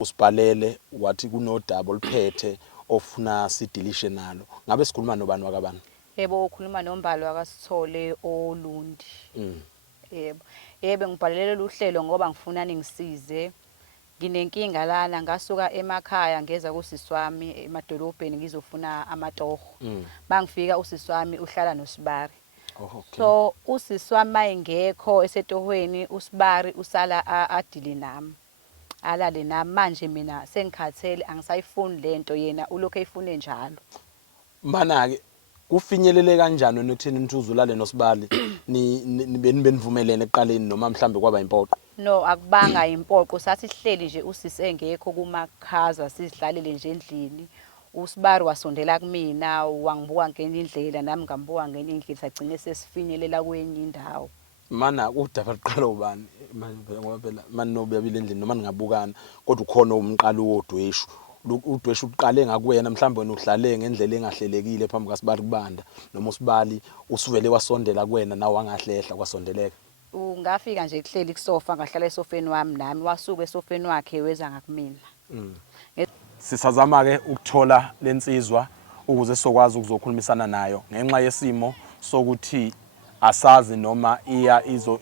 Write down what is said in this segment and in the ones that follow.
usibhalele wathi kunodaba oluphethe ofuna sidilishe nalo. Ngabe sikhuluma nobani wakabani? Yebo, ukhuluma nombhalo wakasithole olundi. Yebo ngibhalele luhlelo ngoba ngifuna ningisize. Nginenkinga lana ngasuka emakhaya ngeza kusisi wami emadolobheni ngizofuna amatoho. Bangifika usisi wami uhlala noSibari. So usisi wami mayengekho esetohweni uSibari usala adile nami. Alale nami manje mina sengikhathele angisayifuni lento yena ulokho eyifune njalo. Mana ke kufinyelele kanjani nokutheni nithuzulale noSibali benivumelene eqaleni noma mhlambe kwaba impoqo? No, akubanga impoqo, sathi sihleli nje usisi engekho kumakhaza sizihlalele nje endlini. uSibari wasondela kumina wangibuka ngenye indlela nami ngambuka ngenye indlela sagcine sesifinyelela kwenye indawo. Mana udaba liqala ubani ngoba phela manje nobuyabile endlini noma ningabukana kodwa ukhona umqalo wodweshu. Udweshu uqale ngakuwena mhlawumbe wena uhlale ngendlela engahlelekile phambi kaSibali kubanda noma uSibali usuvele wasondela kuwena nawe wangahlehla kwasondeleka. Ngafika nje kuhleli kusofa ngahlala esofeni wami nami wasuka esofeni wakhe weza ngakumina. Sisazama ke ukuthola lensizwa ukuze sokwazi ukuzokhulumisana nayo ngenxa yesimo sokuthi asazi noma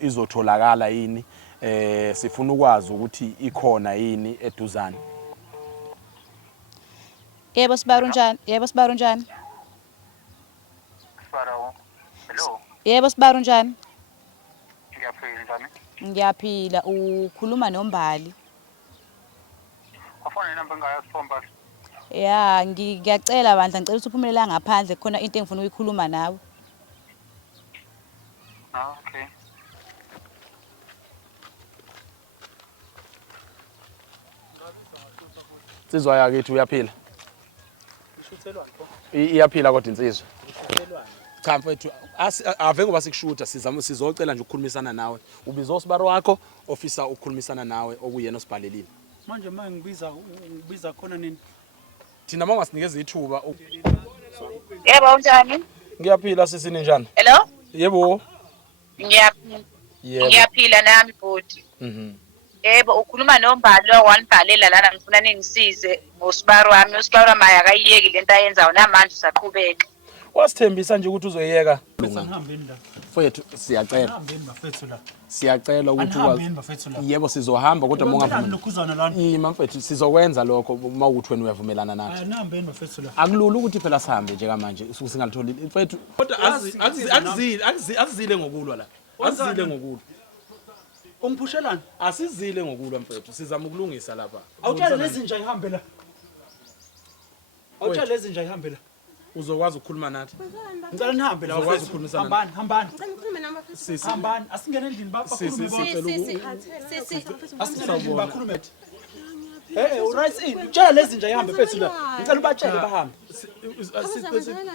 izotholakala yini. Sifuna ukwazi ukuthi ikhona yini eduzane. Yebo Sibari unjani? Yebo Sibari unjani? Hello. Yebo Sibari unjani? Ngiyaphila njani? Ngiyaphila, ukhuluma nombali. Afuna inamba engayasifomba. Ya, ngiyacela bandla ngicela ukuthi uphumelele ngaphandle khona into engifuna ukuyikhuluma nawe. Okay. Insizwa yakithi uyaphila? Ishuthelwane pho. Iyaphila kodwa insizwa. Ishuthelwane. Cha mfethu ave ngoba sikushuta sizocela nje ukukhulumisana nawe. Ubiza uSibari wakho ofisa ukukhulumisana nawe okuyena osibhalelile. Manje ngibiza khona nini? Thina mawungasinikeza ithuba. Yebo unjani? Ngiyaphila sisini njani? Hello? Yebo. Ngiyaphila. Yebo. Ngiyaphila nami bhuti. Yebo ukhuluma nombhalo wanibhalela lana ngifuna ningisize ngoSibari wami. uSibari wami akayiyeki lento ayenzayo namanje usaqhubeka. Wasithembisa nje ukuthi uzoyeka. Sanihambeni la. Mfethu siyacela. Anihambeni bafethu la. Siyacela ukuthi Anihambeni bafethu la. Yebo sizohamba kodwa mongavuma nokhuzana lana. Yima mfethu sizokwenza lokho uma ukuthi wena uyavumelana nathi. Anihambeni bafethu la. Akulula ukuthi phela sihambe nje kamanje singalitholi mfethu. Kodwa azizile ngokulwa la. Azizile ngokulwa. Ungiphushelana? Asizile ngokulwa mfethu sizama ukulungisa lapha. Awutshela lezi nje ihambe la. Awutshela lezi nje ihambe la. Uzokwazi ukukhuluma nathi? Ngicela nihambe la. Uzokwazi ukukhulumisana. Hambani. Ngicela ngikhulume nami bafethu. Hambani. Asingene endlini bakhulume Asingene endlini bakhulume. Right in. Utshela lezi nje ihambe bafethu la. Ngicela ubatshele bahambe.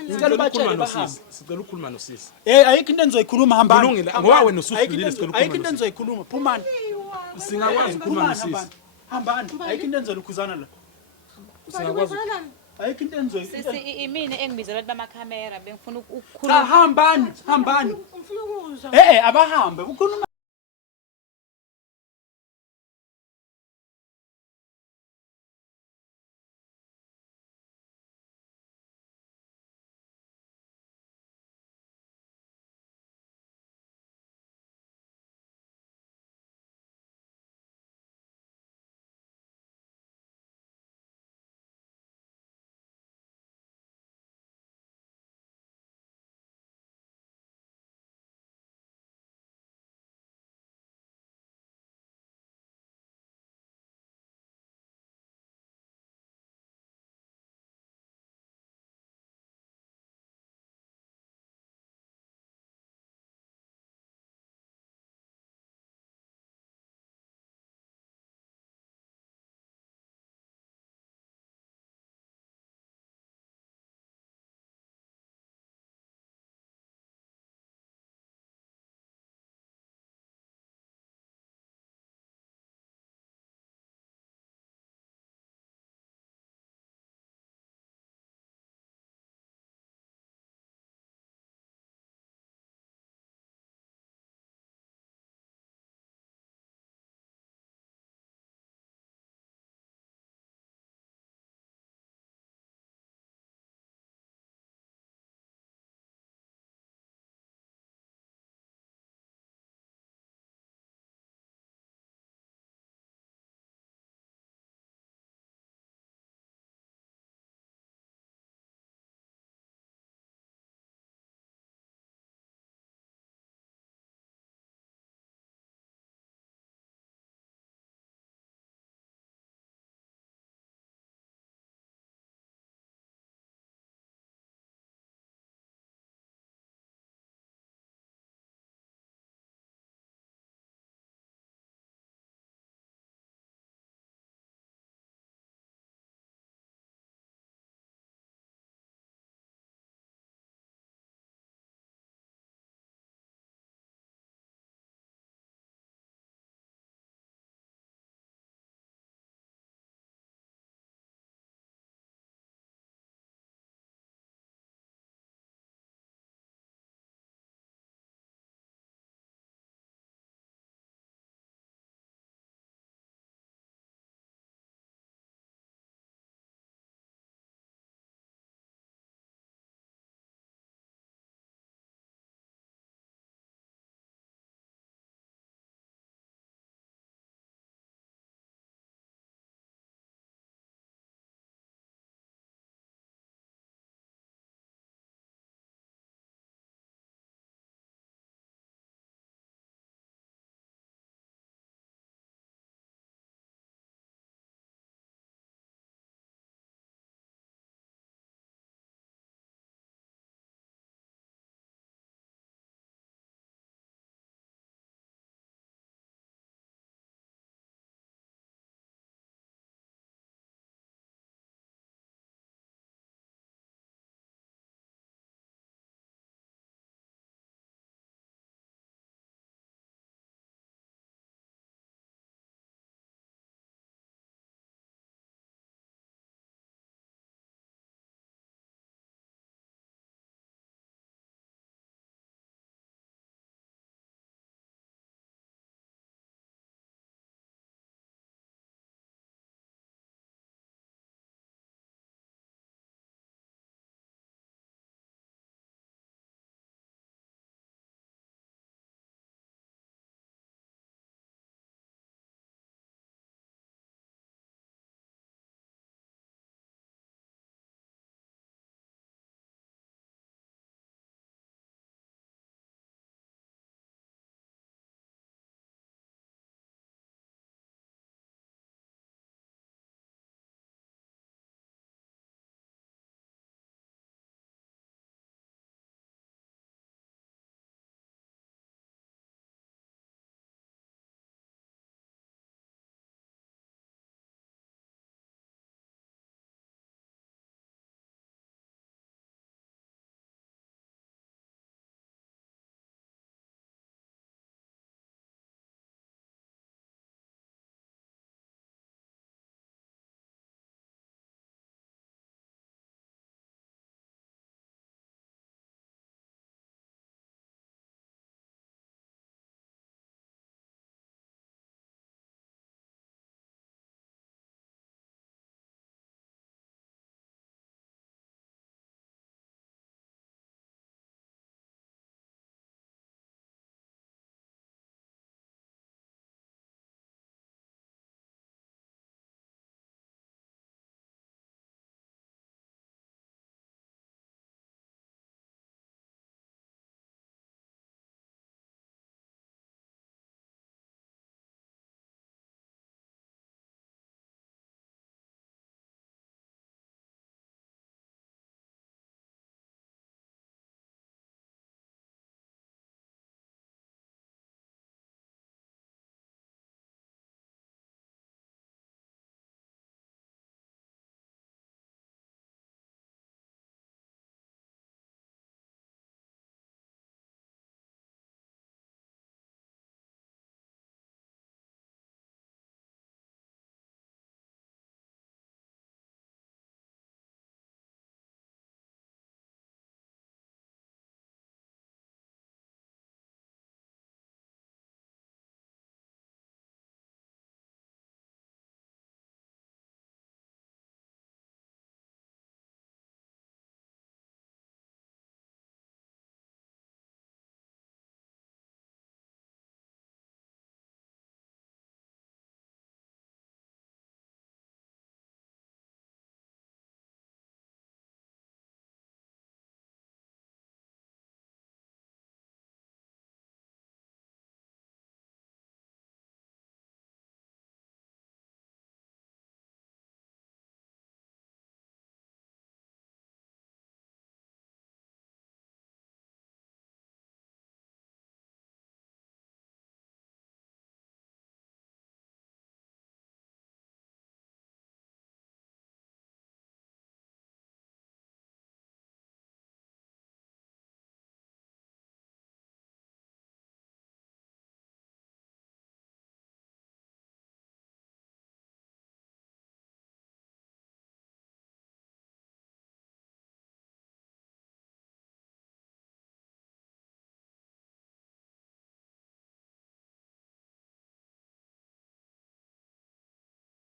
Ngicela ubatshele bahambe. Sicela ukukhuluma nosisi. Ayikho into engizoyikhuluma hambani. Kulungile. Ngoba wena ususifilile sicela ukukhuluma. Ayikho into engizoyikhuluma. Phumani. Singakwazi ukukhuluma nosisi. Hambani. Ayikho into engizoyikhuzana la. Singakwazi. Ayikho into engizoyikhuzana. Sisi imini engibiza abantu bamakhamera bengifuna ukukhuluma. Hambani. Ufuna ukuzwa. Abahambe. Ukhuluma